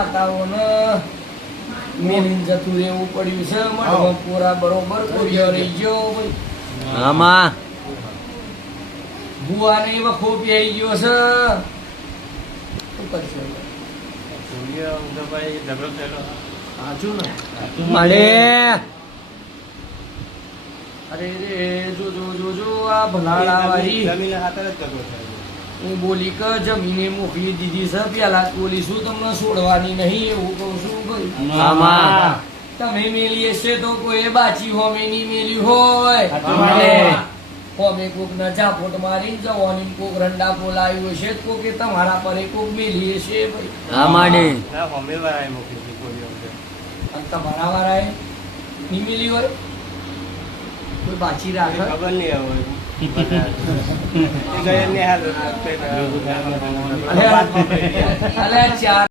વાતાવરણ મેલીન જતું રહેવું પડ્યું છે મને પૂરા બરોબર કોરિયો રહી ગયો ભાઈ આમાં ભુવાને વખો પી ગયો છે શું કરશે સાચું ને મળે અરે રે જો જો જો જો આ ભલાડા વાળી હું બોલી કે જમીને મોકલી દીધી છે પેલા બોલીશું તમને છોડવાની નહીં એવું કહું છું ભાઈ આમાં તમે મેલી હશે તો કોઈ બાચી હોમે ની મેલી હોય હોમે કોક ના ઝાપોટ મારી જવાની કોક રંડા બોલાવ્યું હશે કોકે તમારા પર કોક મેલી હશે ભાઈ આમાં અને તમારા વાળાએ ની મેલી હોય કોઈ બાચી રાખે ખબર નહીં હવે અલે ચાર